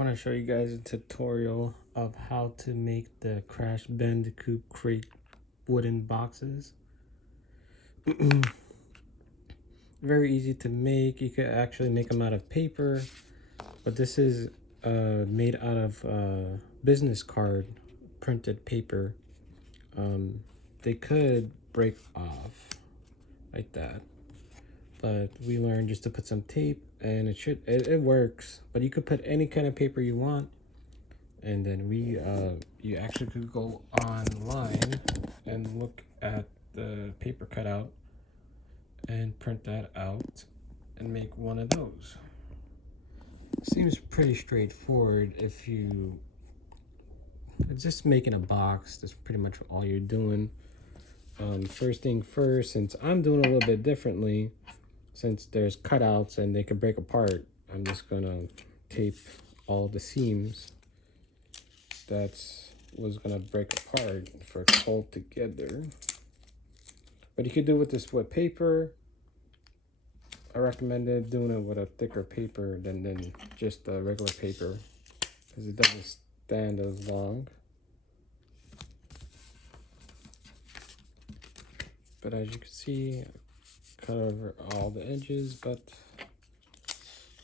I want to show you guys a tutorial of how to make the Crash Bandicoot crate wooden boxes. Very easy to make. You could actually make them out of paper, but this is made out of business card printed paper. They could break off like that, but we learned just to put some tape, and it works. But you could put any kind of paper you want. And then you actually could go online and look at the paper cutout and print that out and make one of those. Seems pretty straightforward if you, it's just making a box. That's pretty much all you're doing. First thing first, since I'm doing a little bit differently, since there's cutouts and they can break apart, I'm just gonna tape all the seams was gonna break apart for it hold together. But you could do with this wood paper. I recommended doing it with a thicker paper than just a regular paper, because it doesn't stand as long. But as you can see, I cut over all the edges, but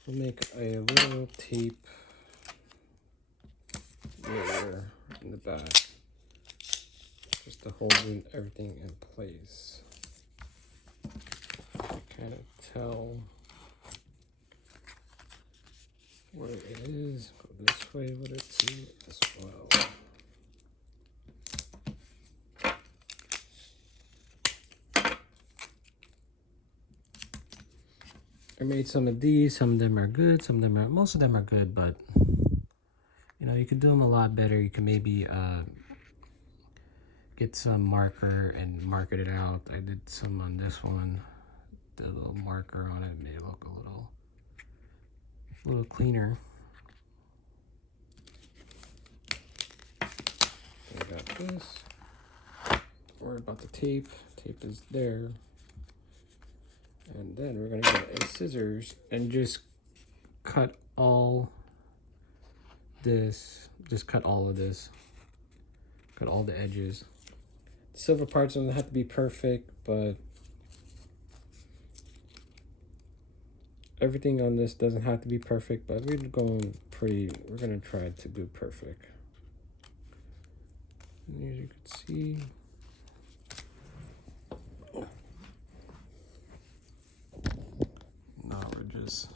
we'll make a little tape layer in the back, just to hold everything in place. Kind of tell where it is. Go this way with it too as well. I made some of these. Some of them are good. Most of them are good, but you know, you could do them a lot better. You can maybe get some marker and mark it out. I did some on this one. The little marker on it made it look a little cleaner. I got this. Don't worry about the tape. Tape is there. And then we're gonna get a scissors and just cut all this. Just cut all of this. Cut all the edges. The silver parts don't have to be perfect, but everything on this doesn't have to be perfect, but we're gonna try to do perfect. And as you can see, now we're just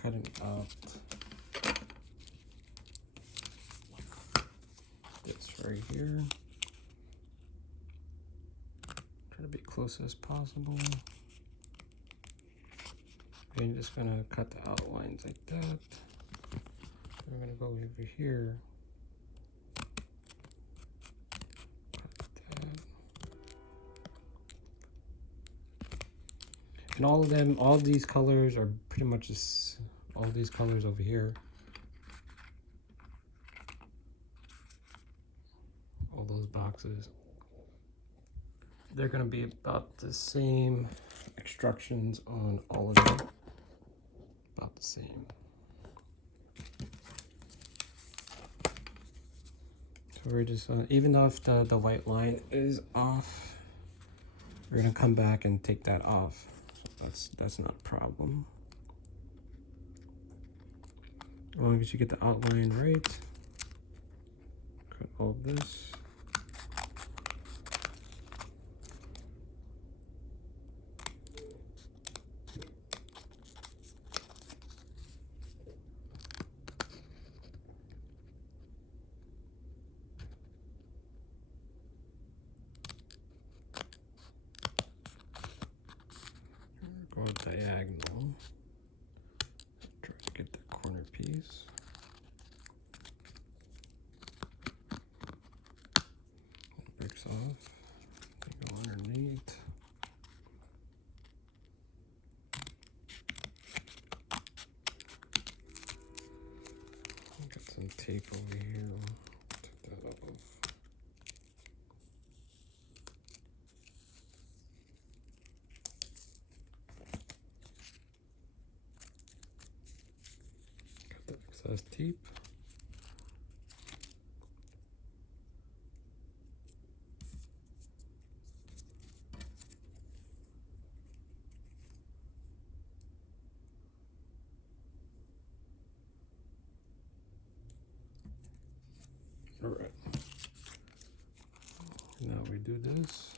cutting out this right here. Try to be close as possible. And just gonna cut the outlines like that. We're gonna go over here. Cut that. And all these colors are pretty much just all these colors over here. All those boxes. They're gonna be about the same instructions on all of them. About the same. So we're just, even though if the white line is off, we're gonna come back and take that off. So that's not a problem. As long as you get the outline right. Cut all this. Go diagonal. Try to get the corner piece. It breaks off. Go underneath. Got some tape over here. Take that off. excess tape. All right. Now we do this.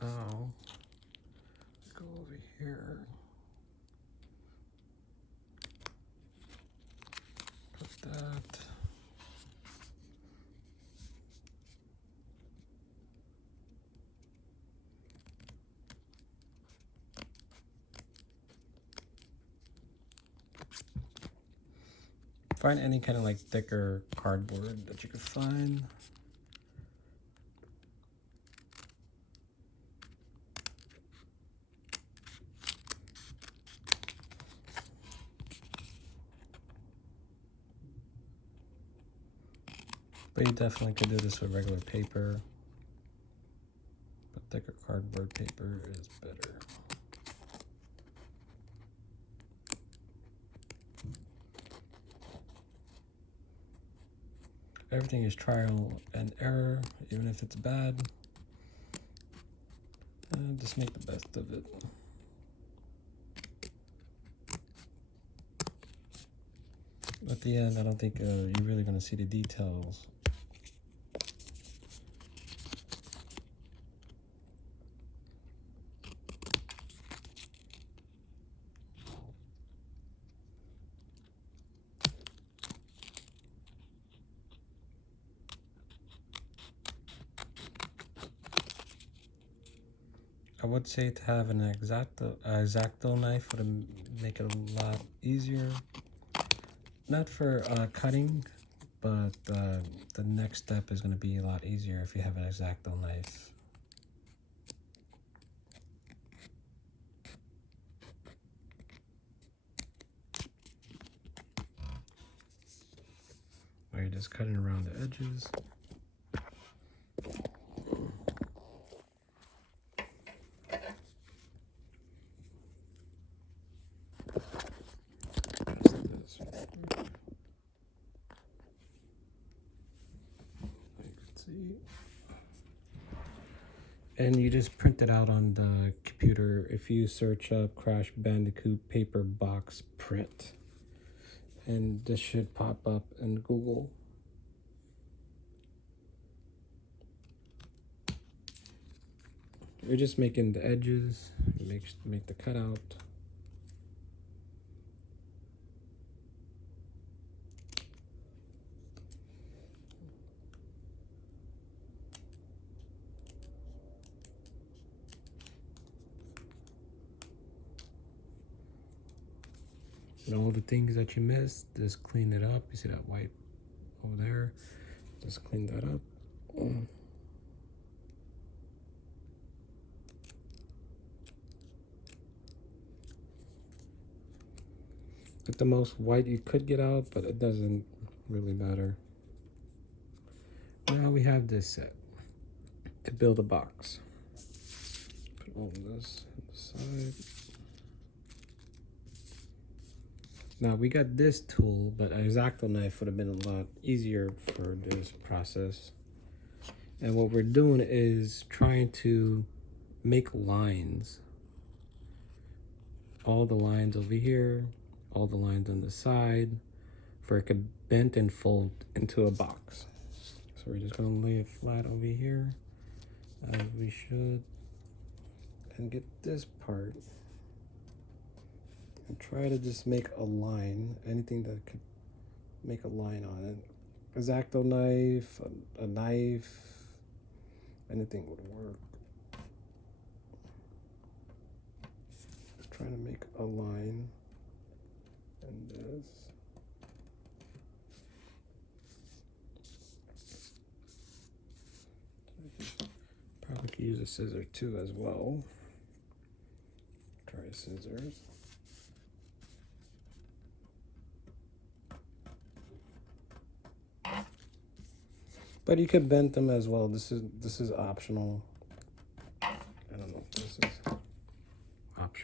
Now, go over here. Put that. Find any kind of like thicker cardboard that you could find. But you definitely could do this with regular paper. But thicker cardboard paper is better. Everything is trial and error, even if it's bad. Just make the best of it. At the end, I don't think you're really going to see the details. I would say to have an X-Acto knife would make it a lot easier. Not for cutting, but the next step is going to be a lot easier if you have an X-Acto knife. Where you're just cutting around the edges. And you just print it out on the computer if you search up Crash Bandicoot paper box print. And this should pop up in Google. You're just making the edges, make the cutout. And all the things that you missed, just clean it up. You see that white over there? Just clean that up. Get the most white you could get out, but it doesn't really matter. Now we have this set to build a box. Put all this on the side. Now we got this tool, but an X-Acto knife would have been a lot easier for this process. And what we're doing is trying to make lines. All the lines over here, all the lines on the side, for it could bend and fold into a box. So we're just gonna lay it flat over here, as we should, and get this part. And try to just make a line, anything that could make a line on it. X-Acto knife, a knife, anything would work. Trying to make a line and this. Probably could use a scissor too as well. Try scissors. But you could bend them as well. This is optional.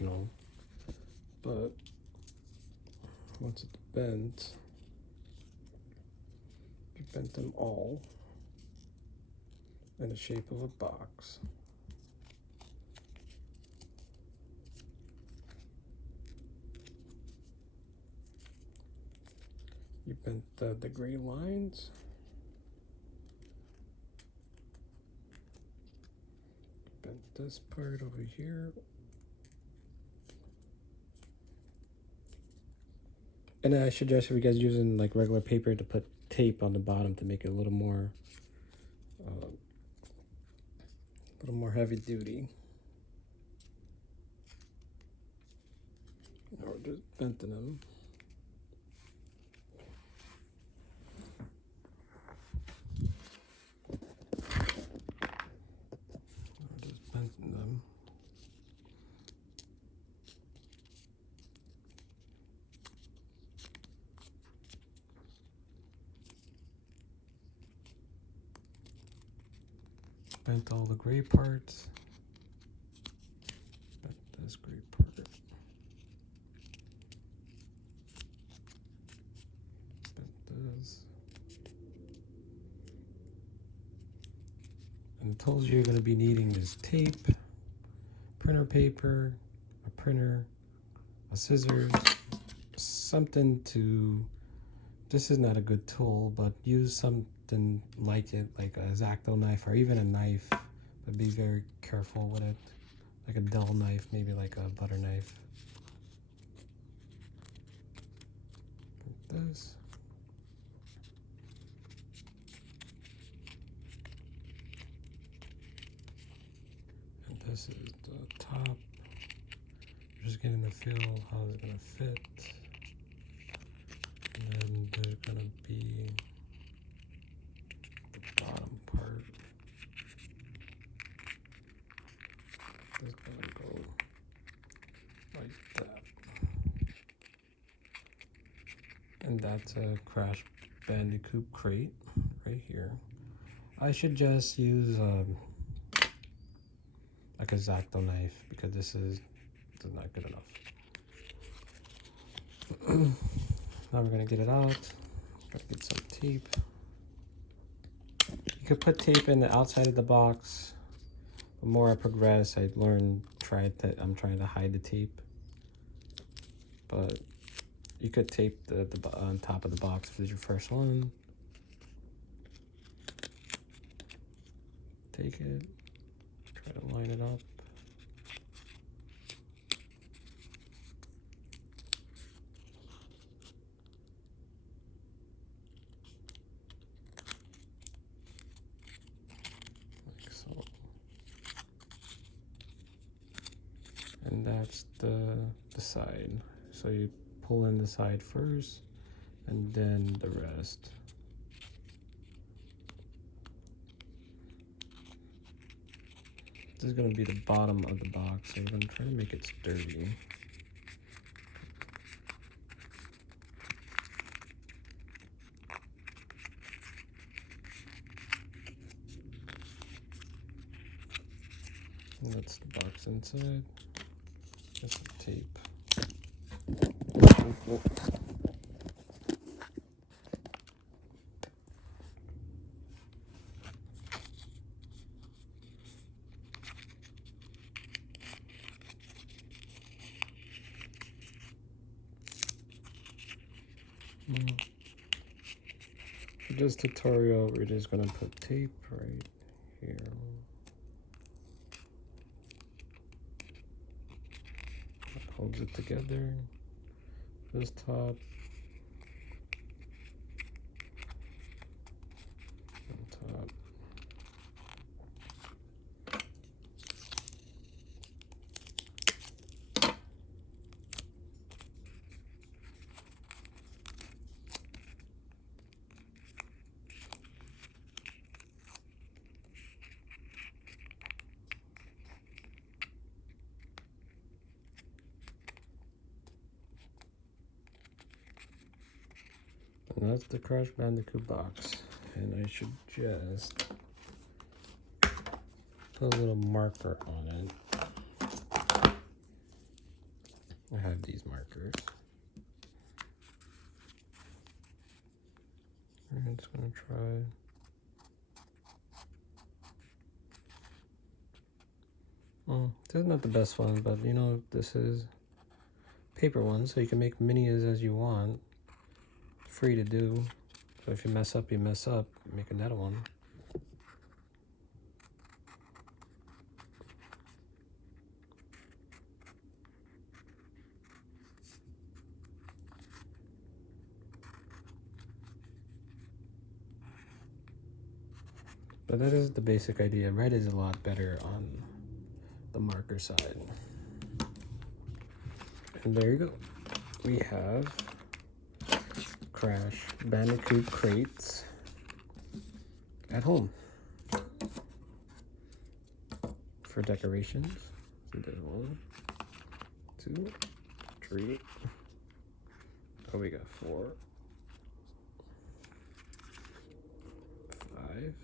optional. But once it's bent, you bent them all in the shape of a box. You bent the gray lines. Bent this part over here. And I suggest if you guys using like regular paper to put tape on the bottom to make it a little more heavy duty. Or just benting them. Bent all the gray parts. Bent this gray part. Bent this. And the tools you're going to be needing is tape, printer paper, a printer, a scissors, something to, this is not a good tool, but use something like it, like a X-Acto knife or even a knife, but be very careful with it, like a dull knife, maybe like a butter knife. Like this. And this is the top. Just getting the feel of how it's gonna fit. And then there's gonna be the bottom part. It's gonna go like that. And that's a Crash Bandicoot crate right here. I should just use like a X-Acto knife because this is not good enough. Now we're gonna get it out. Get some tape. You could put tape in the outside of the box. The more I progress, I learn. I'm trying to hide the tape, but you could tape the on top of the box if it's your first one. Take it. Try to line it up. And that's the side. So you pull in the side first and then the rest. This is going to be the bottom of the box, so I'm going to try to make it sturdy. And that's the box inside. Just the tape. For this tutorial, we're just going to put tape right here. That holds it together. This top. And top. And that's the Crash Bandicoot box. And I should just put a little marker on it. I have these markers. I'm just gonna try. This is not the best one, but you know, this is paper one, so you can make minias as you want. Free to do. So if you mess up, you mess up. Make another one. But that is the basic idea. Red is a lot better on the marker side. And there you go. We have Crash Bandicoot crates at home for decorations. So there's 1, 2, 3. Oh, we got 4, 5,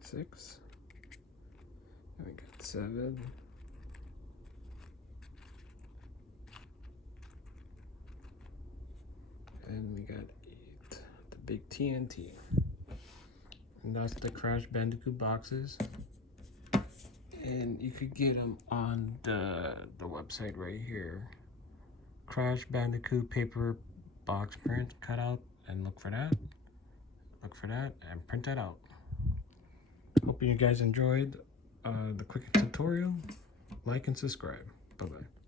6. And we got 7. And we got 8. The big TNT. And that's the Crash Bandicoot boxes. And you could get them on the website right here. Crash Bandicoot paper box print cutout, and look for that. Look for that and print that out. Hope you guys enjoyed the quick tutorial. Like and subscribe. Bye-bye.